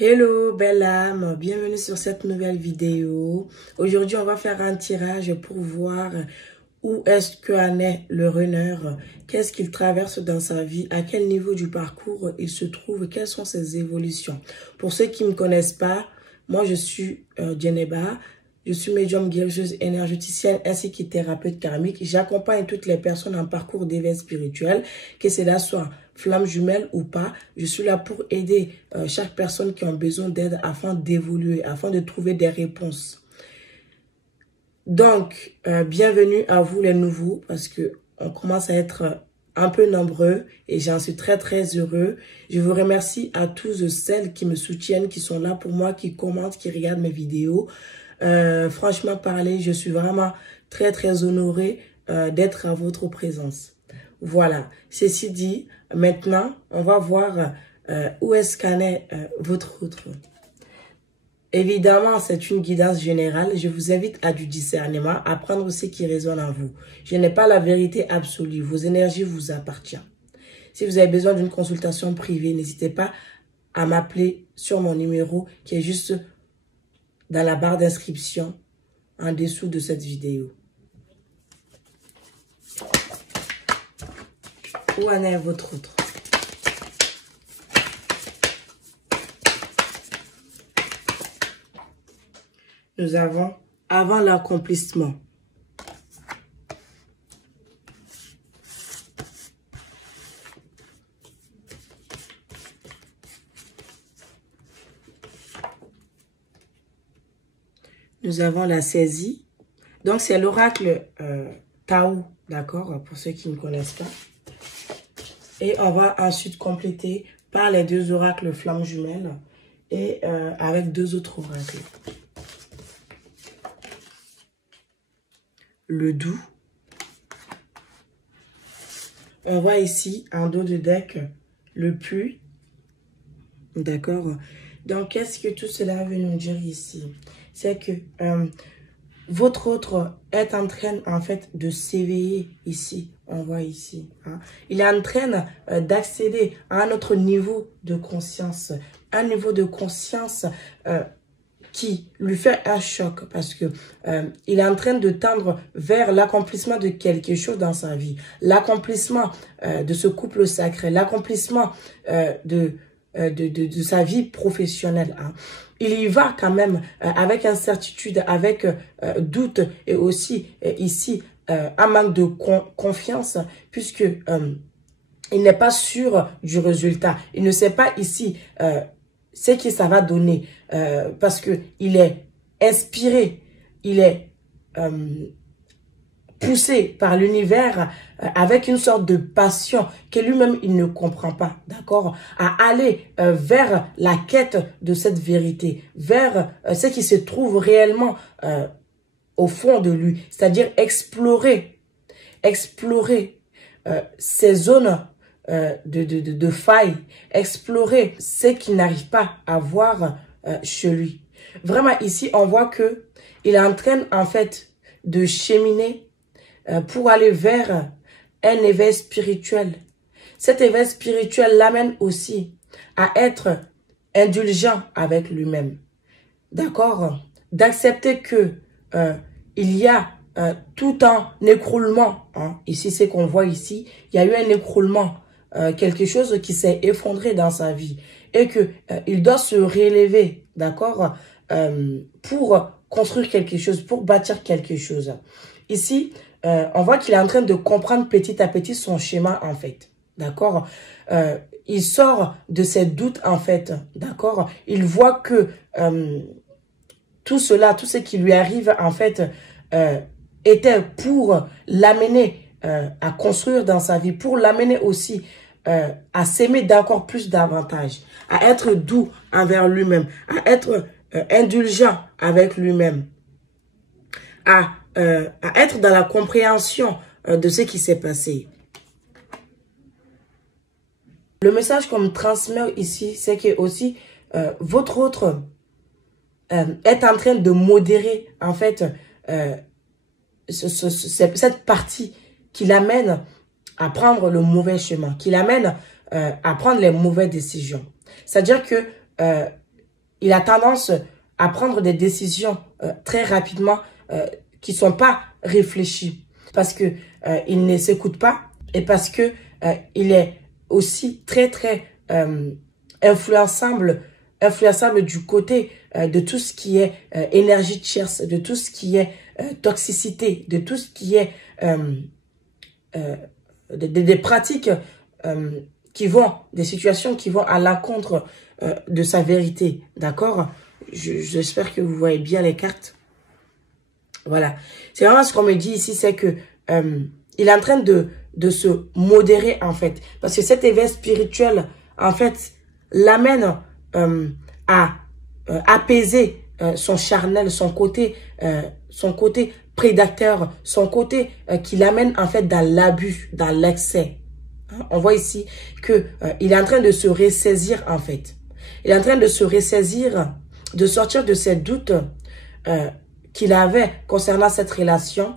Hello belle âme, bienvenue sur cette nouvelle vidéo. Aujourd'hui on va faire un tirage pour voir où est-ce qu'en est le runner, qu'est-ce qu'il traverse dans sa vie, à quel niveau du parcours il se trouve, quelles sont ses évolutions. Pour ceux qui ne me connaissent pas, moi je suis Djeneba, je suis médium guérisseuse énergéticienne ainsi que thérapeute karmique. J'accompagne toutes les personnes en parcours d'éveil spirituel, que cela soit flamme jumelle ou pas. Je suis là pour aider chaque personne qui a besoin d'aide afin d'évoluer, afin de trouver des réponses. Donc, bienvenue à vous les nouveaux parce que on commence à être un peu nombreux et j'en suis très heureux. Je vous remercie à tous celles qui me soutiennent, qui sont là pour moi, qui commentent, qui regardent mes vidéos. Franchement parler, je suis vraiment très honorée d'être à votre présence. Voilà, ceci dit, maintenant, on va voir où est-ce qu'en est votre autre. Évidemment, c'est une guidance générale. Je vous invite à du discernement, à prendre ce qui résonne en vous. Je n'ai pas la vérité absolue. Vos énergies vous appartiennent. Si vous avez besoin d'une consultation privée, n'hésitez pas à m'appeler sur mon numéro qui est juste dans la barre d'inscription en dessous de cette vidéo. Où en est votre autre? Nous avons avant l'accomplissement. Nous avons la saisie. Donc, c'est l'oracle Tao, d'accord, pour ceux qui ne connaissent pas. Et on va ensuite compléter par les deux oracles flammes jumelles et avec deux autres oracles. Le doux. On voit ici en dos de deck le puits. D'accord. Donc, qu'est-ce que tout cela veut nous dire ici? C'est que votre autre est en train, en fait, de s'éveiller ici. On voit ici. Hein. Il est en train d'accéder à un autre niveau de conscience. Un niveau de conscience qui lui fait un choc parce que il est en train de tendre vers l'accomplissement de quelque chose dans sa vie. L'accomplissement de ce couple sacré. L'accomplissement de sa vie professionnelle. Hein. Il y va quand même avec incertitude, avec doute et aussi ici un manque de confiance puisque il n'est pas sûr du résultat. Il ne sait pas ici ce que ça va donner parce que il est inspiré, il est poussé par l'univers avec une sorte de passion que lui-même il ne comprend pas, d'accord, à aller vers la quête de cette vérité, vers ce qui se trouve réellement au fond de lui, c'est-à-dire explorer ces zones de failles, explorer ce qu'il n'arrive pas à voir chez lui. Vraiment ici on voit que il est en train en fait de cheminer pour aller vers un éveil spirituel. Cet éveil spirituel l'amène aussi à être indulgent avec lui-même. D'accord? D'accepter que il y a tout un écroulement. Hein. Ici, c'est qu'on voit ici. Il y a eu un écroulement. Quelque chose qui s'est effondré dans sa vie. Et que il doit se réélever. D'accord? Pour construire quelque chose, pour bâtir quelque chose. Ici, on voit qu'il est en train de comprendre petit à petit son schéma, en fait. D'accord? Il sort de ses doutes, en fait. D'accord? Il voit que tout cela, tout ce qui lui arrive, en fait, était pour l'amener à construire dans sa vie, pour l'amener aussi à s'aimer d'encore plus davantage, à être doux envers lui-même, à être indulgent avec lui-même, à être dans la compréhension de ce qui s'est passé. Le message qu'on me transmet ici, c'est que aussi votre autre est en train de modérer en fait cette partie qui l'amène à prendre le mauvais chemin, qui l'amène à prendre les mauvaises décisions. C'est-à-dire que il a tendance à prendre des décisions très rapidement qui sont pas réfléchies. Parce que il ne s'écoute pas et parce que il est aussi très influençable du côté de tout ce qui est énergie tierce, de tout ce qui est toxicité, de tout ce qui est des pratiques des situations qui vont à l'encontre de sa vérité. D'accord? J'espère que vous voyez bien les cartes. Voilà. C'est vraiment ce qu'on me dit ici, c'est que il est en train de se modérer, en fait. Parce que cet éveil spirituel, en fait, l'amène à apaiser son charnel, son côté prédateur, son côté qui l'amène, en fait, dans l'abus, dans l'excès. On voit ici que il est en train de se ressaisir, en fait. Il est en train de se ressaisir, de sortir de ses doutes qu'il avait concernant cette relation,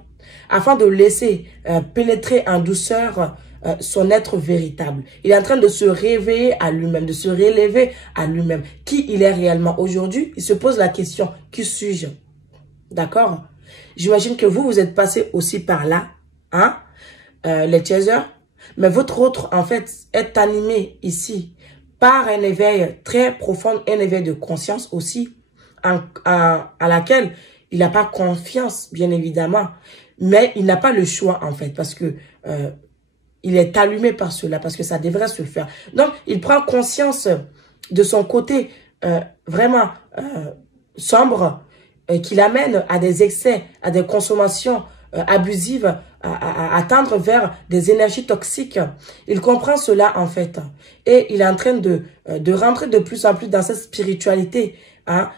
afin de laisser pénétrer en douceur son être véritable. Il est en train de se réveiller à lui-même, de se relever à lui-même. Qui il est réellement aujourd'hui? Il se pose la question, qui suis-je? D'accord? J'imagine que vous êtes passé aussi par là, hein? Les chasers. Mais votre autre, en fait, est animé ici par un éveil très profond, un éveil de conscience aussi, à laquelle il n'a pas confiance, bien évidemment. Mais il n'a pas le choix, en fait, parce que il est allumé par cela, parce que ça devrait se faire. Donc, il prend conscience de son côté vraiment sombre, qui l'amène à des excès, à des consommations abusives, à tendre vers des énergies toxiques. Il comprend cela, en fait. Et il est en train de rentrer de plus en plus dans cette spiritualité, hein,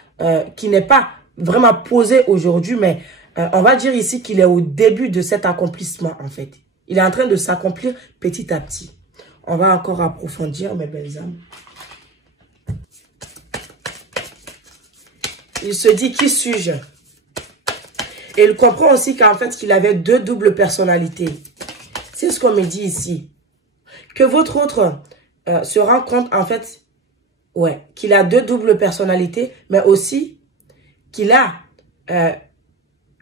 qui n'est pas vraiment posée aujourd'hui, mais on va dire ici qu'il est au début de cet accomplissement, en fait. Il est en train de s'accomplir petit à petit. On va encore approfondir, mes belles âmes. Il se dit, qui suis-je? Et il comprend aussi qu'en fait, qu'il avait deux doubles personnalités. C'est ce qu'on me dit ici. Que votre autre se rend compte, en fait, ouais, qu'il a deux doubles personnalités, mais aussi qu'il a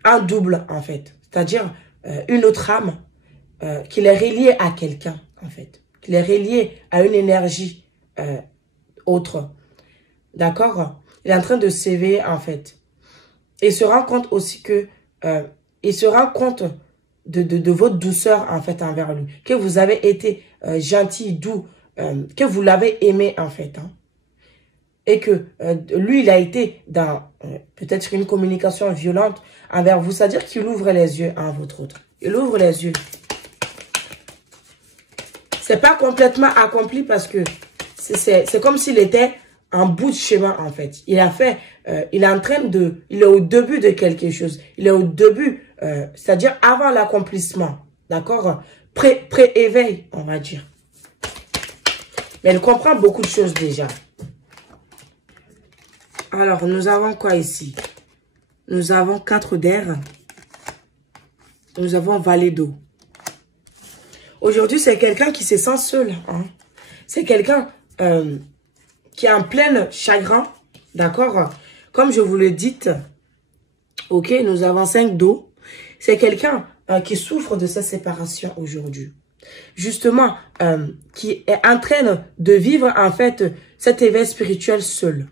un double, en fait. C'est-à-dire une autre âme qu'il est relié à quelqu'un, en fait. Qu'il est relié à une énergie autre. D'accord? Il est en train de s'éveiller, en fait. Et il se rend compte aussi que il se rend compte de votre douceur, en fait, envers lui. Que vous avez été gentil, doux, que vous l'avez aimé, en fait. Hein. Et que lui, il a été dans peut-être une communication violente envers vous. C'est-à-dire qu'il ouvre les yeux à votre autre. Il ouvre les yeux. C'est pas complètement accompli parce que c'est comme s'il était en bout de chemin, en fait. Il a fait, il est en train de, il est au début de quelque chose. Il est au début, c'est-à-dire avant l'accomplissement. D'accord? Pré-éveil, on va dire. Mais il comprend beaucoup de choses déjà. Alors, nous avons quoi ici? Nous avons 4 d'air. Nous avons valet d'eau. Aujourd'hui, c'est quelqu'un qui se sent seul. Hein? C'est quelqu'un qui est en plein chagrin. D'accord? Comme je vous le dis, ok, nous avons 5 d'eau. C'est quelqu'un qui souffre de sa séparation aujourd'hui. Justement, qui est en train de vivre, en fait, cet éveil spirituel seul.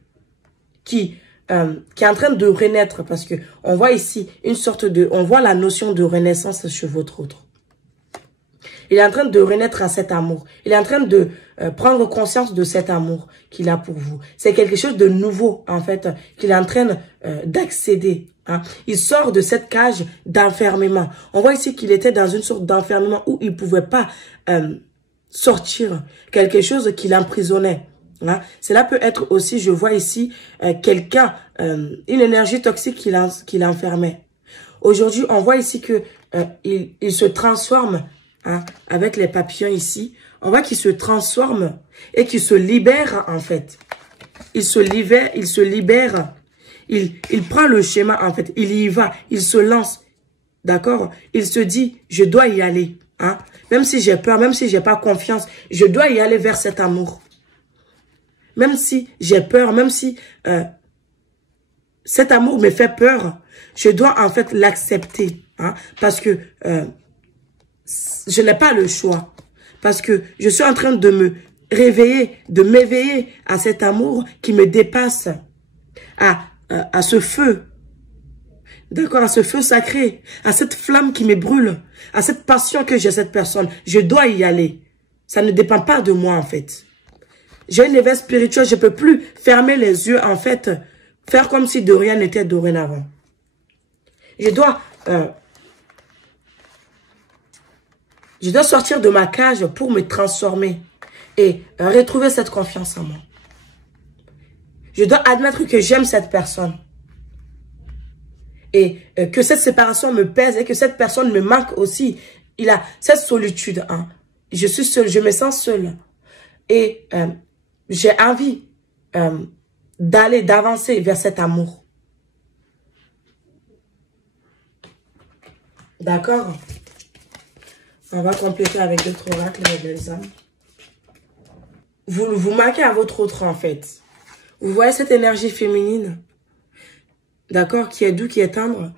Qui est en train de renaître. Parce que on voit ici une sorte de... On voit la notion de renaissance chez votre autre. Il est en train de renaître à cet amour. Il est en train de prendre conscience de cet amour qu'il a pour vous. C'est quelque chose de nouveau, en fait, qu'il est en train d'accéder. Hein. Il sort de cette cage d'enfermement. On voit ici qu'il était dans une sorte d'enfermement où il ne pouvait pas sortir. Quelque chose qui l'emprisonnait. Hein. Cela peut être aussi, je vois ici, quelqu'un, une énergie toxique qui l'enfermait. Aujourd'hui, on voit ici que il se transforme. Hein, avec les papillons ici, on voit qu'il se transforme et qu'il se libère, en fait. Il se libère, il prend le schéma, en fait. Il y va, il se lance, d'accord? Il se dit, je dois y aller, hein? Même si j'ai peur, même si j'ai pas confiance, je dois y aller vers cet amour. Même si j'ai peur, même si cet amour me fait peur, je dois en fait l'accepter. Hein, parce que je n'ai pas le choix. Parce que je suis en train de me réveiller, de m'éveiller à cet amour qui me dépasse, à ce feu. D'accord, à ce feu sacré, à cette flamme qui me brûle, à cette passion que j'ai cette personne. Je dois y aller. Ça ne dépend pas de moi en fait. J'ai une éveil spirituel, je ne peux plus fermer les yeux en fait, faire comme si de rien n'était dorénavant. Je dois sortir de ma cage pour me transformer et retrouver cette confiance en moi. Je dois admettre que j'aime cette personne. Et que cette séparation me pèse et que cette personne me manque aussi. Il a cette solitude. Hein. Je suis seule, je me sens seule. Et j'ai envie d'avancer vers cet amour. D'accord? On va compléter avec d'autres oracles, les belles âmes. Vous marquez à votre autre en fait. Vous voyez cette énergie féminine, d'accord, qui est doux, qui est tendre.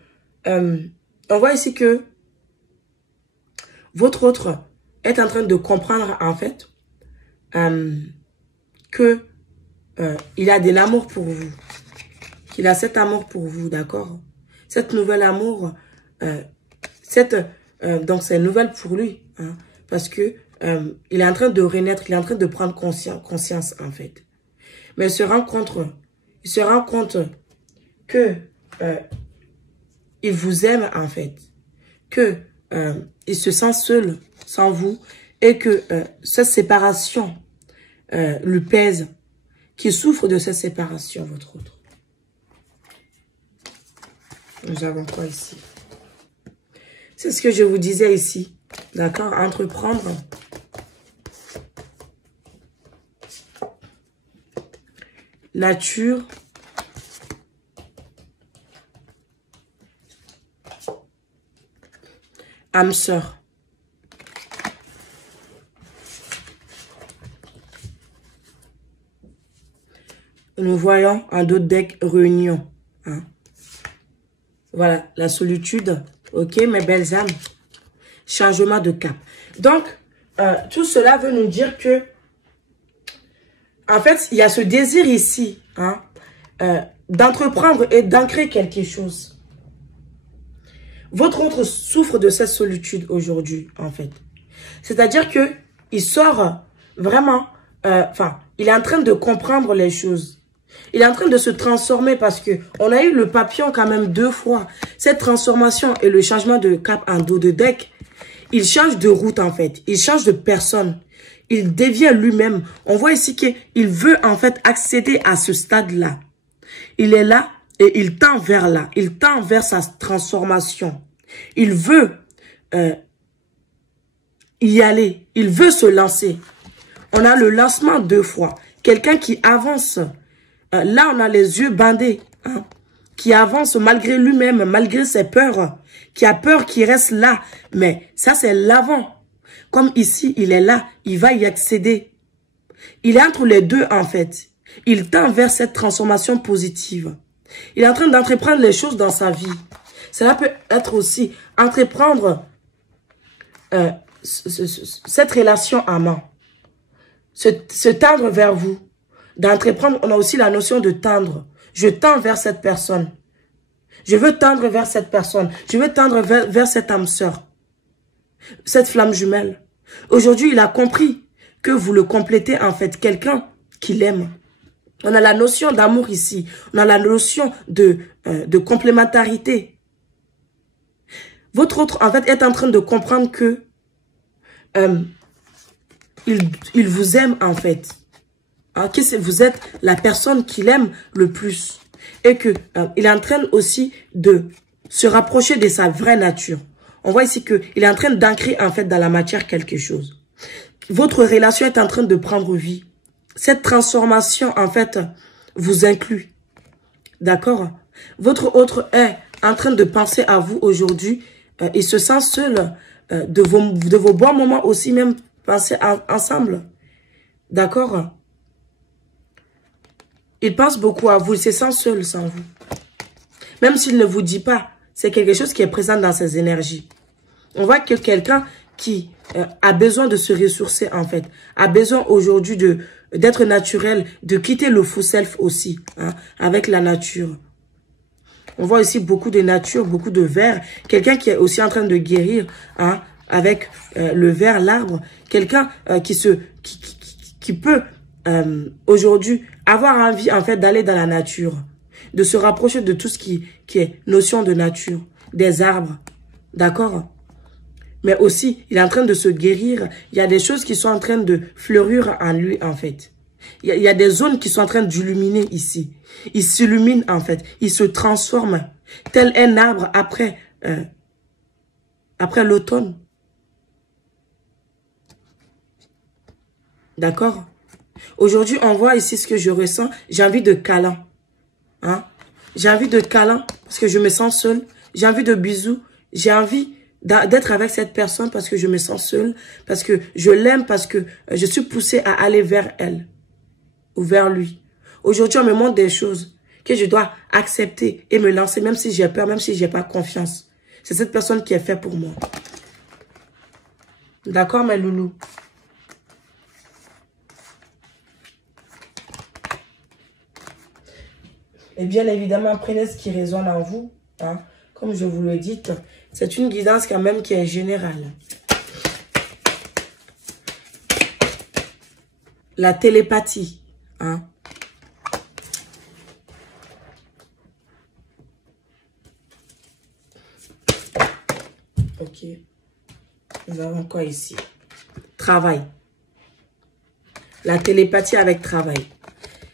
On voit ici que votre autre est en train de comprendre en fait que il a de l'amour pour vous, qu'il a cet amour pour vous, d'accord. Cette nouvelle amour, donc c'est nouvelle pour lui, hein, parce que il est en train de renaître, il est en train de prendre conscience en fait. Mais il se rend compte que il vous aime en fait, que il se sent seul sans vous et que cette séparation lui pèse, qu'il souffre de cette séparation, votre autre. Nous avons quoi ici? C'est ce que je vous disais ici, d'accord? Entreprendre. Nature. Âme sœur. Nous voyons un autre deck réunion. Hein. Voilà, la solitude. Ok, mes belles âmes. Changement de cap. Donc, tout cela veut nous dire que, en fait, il y a ce désir ici, hein, d'entreprendre et d'ancrer quelque chose. Votre autre souffre de cette solitude aujourd'hui, en fait. C'est-à-dire que il sort vraiment, il est en train de comprendre les choses. Il est en train de se transformer parce que on a eu le papillon quand même 2 fois. Cette transformation et le changement de cap en dos de deck, il change de route en fait. Il change de personne. Il devient lui-même. On voit ici qu'il veut en fait accéder à ce stade-là. Il est là et il tend vers là. Il tend vers sa transformation. Il veut y aller. Il veut se lancer. On a le lancement 2 fois. Quelqu'un qui avance. Là, on a les yeux bandés. Hein, qui avance malgré lui-même, malgré ses peurs. Qui a peur, qui reste là. Mais ça, c'est l'avant. Comme ici, il est là. Il va y accéder. Il est entre les deux, en fait. Il tend vers cette transformation positive. Il est en train d'entreprendre les choses dans sa vie. Cela peut être aussi entreprendre cette relation amant. Se tendre vers vous. D'entreprendre, on a aussi la notion de tendre. Je tends vers cette personne. Je veux tendre vers cette personne. Je veux tendre vers cette âme sœur. Cette flamme jumelle. Aujourd'hui, il a compris que vous le complétez en fait. Quelqu'un qui l'aime. On a la notion d'amour ici. On a la notion de complémentarité. Votre autre, en fait, est en train de comprendre que il vous aime, en fait. Hein, que vous êtes la personne qu'il aime le plus. Et que il est en train aussi de se rapprocher de sa vraie nature. On voit ici qu'il est en train d'ancrer, en fait, dans la matière quelque chose. Votre relation est en train de prendre vie. Cette transformation, en fait, vous inclut. D'accord? Votre autre est en train de penser à vous aujourd'hui. Il se sent seul. De vos bons moments aussi, même penser ensemble. D'accord? Il pense beaucoup à vous. Il se sent seul sans vous. Même s'il ne vous dit pas, c'est quelque chose qui est présent dans ses énergies. On voit que quelqu'un qui a besoin de se ressourcer en fait, a besoin aujourd'hui d'être naturel, de quitter le faux self aussi, hein, avec la nature. On voit aussi beaucoup de nature, beaucoup de verre. Quelqu'un qui est aussi en train de guérir, hein, avec le verre, l'arbre. Quelqu'un qui peut aujourd'hui avoir envie en fait d'aller dans la nature, de se rapprocher de tout ce qui est notion de nature, des arbres, d'accord? Mais aussi, il est en train de se guérir. Il y a des choses qui sont en train de fleurir en lui, en fait. Il y a des zones qui sont en train d'illuminer ici. Il s'illumine, en fait. Il se transforme. Tel un arbre après l'automne. D'accord? Aujourd'hui, on voit ici ce que je ressens. J'ai envie de câlin. Hein? J'ai envie de câlin parce que je me sens seule. J'ai envie de bisous. J'ai envie d'être avec cette personne parce que je me sens seule, parce que je l'aime, parce que je suis poussée à aller vers elle ou vers lui. Aujourd'hui, on me montre des choses que je dois accepter et me lancer, même si j'ai peur, même si j'ai pas confiance. C'est cette personne qui est faite pour moi. D'accord, mes loulous? Et bien évidemment, prenez ce qui résonne en vous, hein. Comme je vous le dis, c'est une guidance quand même qui est générale. La télépathie, hein. Ok. Nous avons quoi ici? Travail. La télépathie avec travail.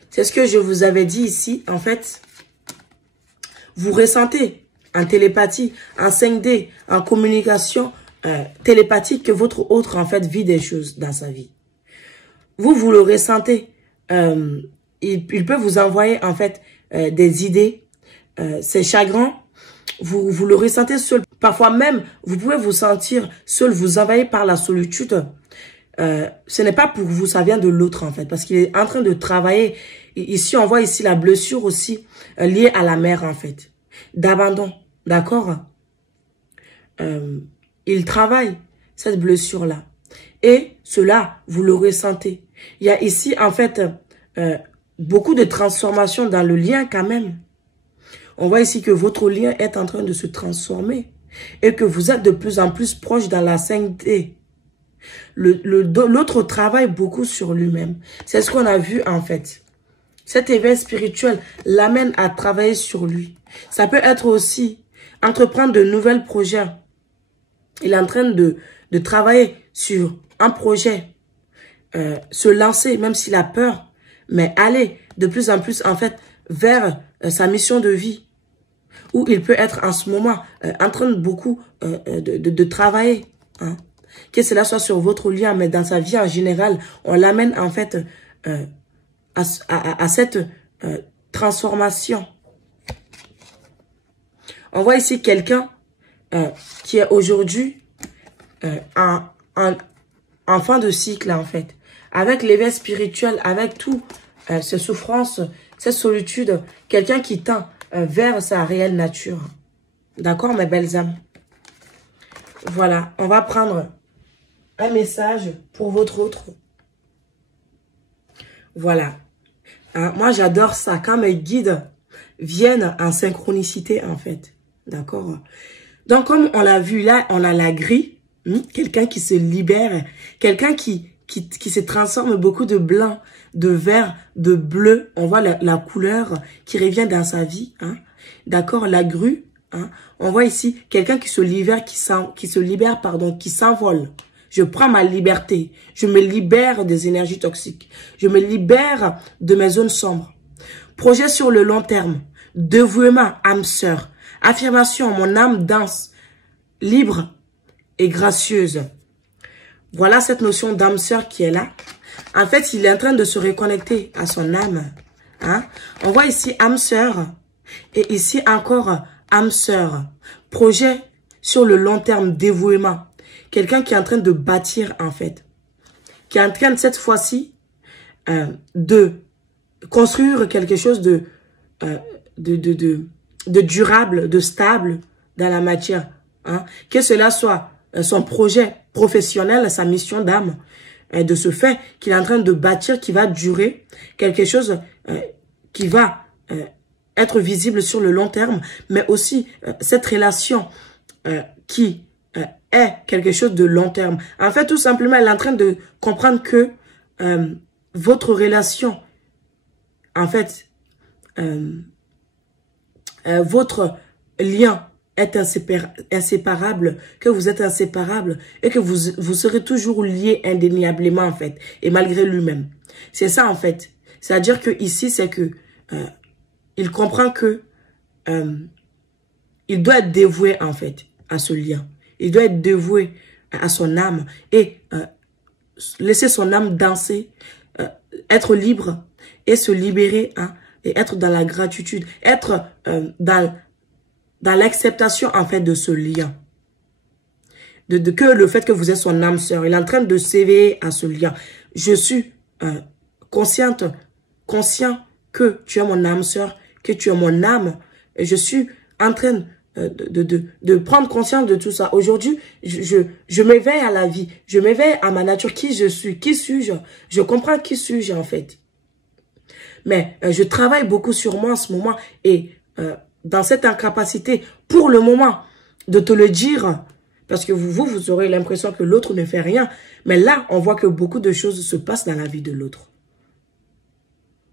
C'est ce que je vous avais dit ici. En fait, vous ressentez en télépathie, en 5D, en communication télépathique que votre autre, en fait, vit des choses dans sa vie. Vous le ressentez. Il peut vous envoyer, en fait, des idées. C'est chagrins. Vous le ressentez seul. Parfois même, vous pouvez vous sentir seul, vous envahir par la solitude. Ce n'est pas pour vous, ça vient de l'autre, en fait. Parce qu'il est en train de travailler. Ici, on voit ici la blessure aussi liée à la mère, en fait. D'abandon. D'accord? Il travaille cette blessure-là. Et cela, vous le ressentez. Il y a ici, en fait, beaucoup de transformation dans le lien quand même. On voit ici que votre lien est en train de se transformer. Et que vous êtes de plus en plus proche dans la 5D. L'autre travaille beaucoup sur lui-même. C'est ce qu'on a vu, en fait. Cet éveil spirituel l'amène à travailler sur lui. Ça peut être aussi entreprendre de nouveaux projets. Il est en train de travailler sur un projet. Se lancer, même s'il a peur. Mais aller de plus en plus, en fait, vers sa mission de vie. Où il peut être en ce moment en train de beaucoup de travailler. Hein. Que cela soit sur votre lien, mais dans sa vie en général, on l'amène en fait à cette transformation. On voit ici quelqu'un qui est aujourd'hui en fin de cycle, en fait. Avec l'éveil spirituel, avec tout, ces souffrances, cette solitude, quelqu'un qui tend vers sa réelle nature. D'accord, mes belles âmes? Voilà, on va prendre un message pour votre autre. Voilà. Hein, moi, j'adore ça. Quand mes guides viennent en synchronicité, en fait. D'accord? Donc, comme on l'a vu là, on a la grille. Quelqu'un qui se libère. Quelqu'un qui se transforme beaucoup de blanc, de vert, de bleu. On voit la couleur qui revient dans sa vie. Hein? D'accord? La grue. Hein? On voit ici quelqu'un qui se libère, qui s'envole. Je prends ma liberté. Je me libère des énergies toxiques. Je me libère de mes zones sombres. Projet sur le long terme. Dévouement, âme sœur. Affirmation, mon âme danse. Libre et gracieuse. Voilà cette notion d'âme sœur qui est là. En fait, il est en train de se reconnecter à son âme. Hein? On voit ici âme sœur. Et ici encore âme sœur. Projet sur le long terme, dévouement. Quelqu'un qui est en train de bâtir, en fait. Qui est en train, cette fois-ci, de construire quelque chose de durable, de stable dans la matière. Hein. Que cela soit son projet professionnel, sa mission d'âme, de ce fait qu'il est en train de bâtir, qui va durer, quelque chose qui va être visible sur le long terme, mais aussi cette relation qui est quelque chose de long terme. En fait, tout simplement, elle est en train de comprendre que votre relation, en fait, votre lien est inséparable, que vous êtes inséparables et que vous serez toujours liés indéniablement, en fait, et malgré lui-même. C'est ça, en fait. C'est-à-dire que ici, c'est que il comprend que il doit être dévoué, en fait, à ce lien. Il doit être dévoué à son âme et laisser son âme danser, être libre et se libérer, hein, et être dans la gratitude, être dans l'acceptation, en fait, de ce lien. Que le fait que vous êtes son âme sœur, il est en train de s'éveiller à ce lien. Je suis conscient que tu es mon âme sœur, que tu es mon âme. Et je suis en train de prendre conscience de tout ça. Aujourd'hui, je m'éveille à la vie. Je m'éveille à ma nature. Qui je suis? Qui suis-je? Je comprends qui suis-je, en fait. Mais je travaille beaucoup sur moi en ce moment. Et dans cette incapacité, pour le moment, de te le dire, parce que vous aurez l'impression que l'autre ne fait rien. Mais là, on voit que beaucoup de choses se passent dans la vie de l'autre.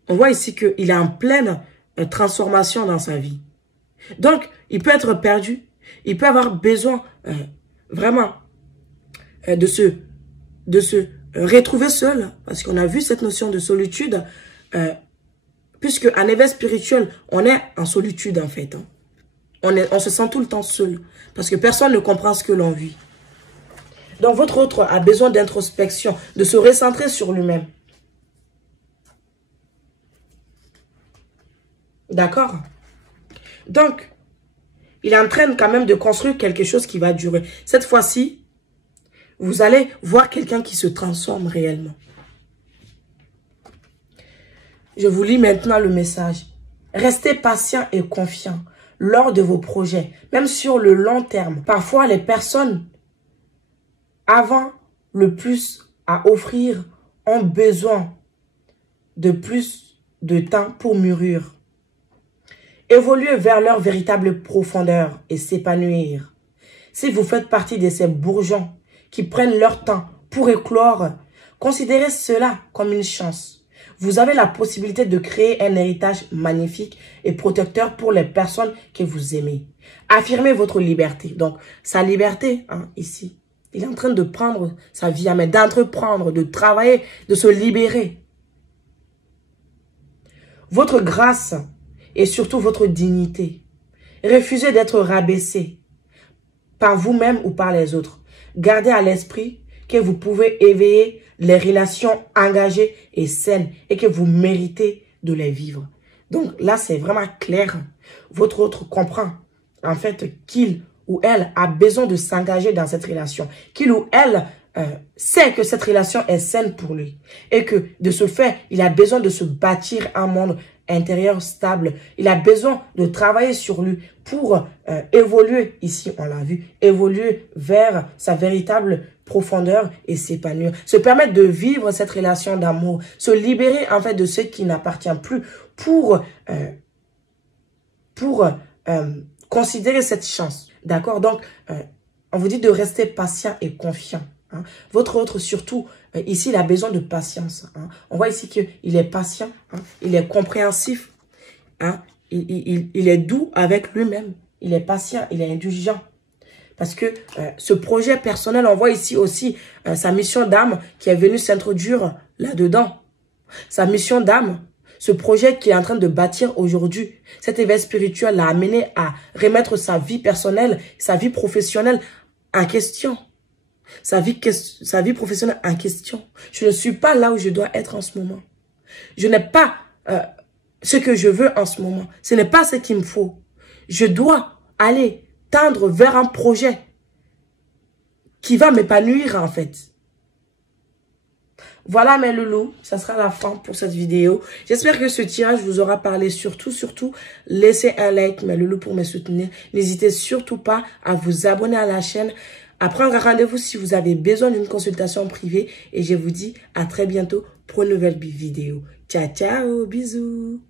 On voit ici qu'il est en pleine transformation dans sa vie. Donc, il peut être perdu. Il peut avoir besoin vraiment de se retrouver seul. Parce qu'on a vu cette notion de solitude. Puisque en éveil spirituel, on est en solitude en fait. Hein. On se sent tout le temps seul. Parce que personne ne comprend ce que l'on vit. Donc, votre autre a besoin d'introspection, de se recentrer sur lui-même. D'accord? Donc, il est en train quand même de construire quelque chose qui va durer. Cette fois-ci, vous allez voir quelqu'un qui se transforme réellement. Je vous lis maintenant le message. Restez patient et confiant lors de vos projets, même sur le long terme. Parfois, les personnes avant le plus à offrir ont besoin de plus de temps pour mûrir. Évoluer vers leur véritable profondeur et s'épanouir. Si vous faites partie de ces bourgeons qui prennent leur temps pour éclore, considérez cela comme une chance. Vous avez la possibilité de créer un héritage magnifique et protecteur pour les personnes que vous aimez. Affirmez votre liberté. Donc, sa liberté, hein, ici, il est en train de prendre sa vie à main, d'entreprendre, de travailler, de se libérer. Votre grâce et surtout votre dignité. Refusez d'être rabaissé par vous-même ou par les autres. Gardez à l'esprit que vous pouvez éveiller les relations engagées et saines et que vous méritez de les vivre. Donc là, c'est vraiment clair. Votre autre comprend en fait qu'il ou elle a besoin de s'engager dans cette relation. Qu'il ou elle sait que cette relation est saine pour lui. Et que de ce fait, il a besoin de se bâtir un monde intérieur stable. Il a besoin de travailler sur lui pour évoluer, ici on l'a vu, évoluer vers sa véritable profondeur et s'épanouir. Se permettre de vivre cette relation d'amour. Se libérer en fait de ce qui n'appartient plus pour considérer cette chance. D'accord? Donc, on vous dit de rester patient et confiant. Hein. Votre autre, surtout, ici, il a besoin de patience. Hein. On voit ici qu'il est patient, hein. Il est compréhensif, hein. Il est doux avec lui-même. Il est patient, il est indulgent. Parce que ce projet personnel, on voit ici aussi sa mission d'âme qui est venue s'introduire là-dedans. Sa mission d'âme, ce projet qu'il est en train de bâtir aujourd'hui, cet éveil spirituel l'a amené à remettre sa vie personnelle, sa vie professionnelle en question. Sa vie professionnelle en question. Je ne suis pas là où je dois être en ce moment. Je n'ai pas ce que je veux en ce moment. Ce n'est pas ce qu'il me faut. Je dois aller tendre vers un projet qui va m'épanouir en fait. Voilà mes loulous, ça sera la fin pour cette vidéo. J'espère que ce tirage vous aura parlé. Surtout, laissez un like mes loulous pour me soutenir. N'hésitez surtout pas à vous abonner à la chaîne, à prendre un rendez-vous si vous avez besoin d'une consultation privée. Et je vous dis à très bientôt pour une nouvelle vidéo. Ciao, ciao, bisous.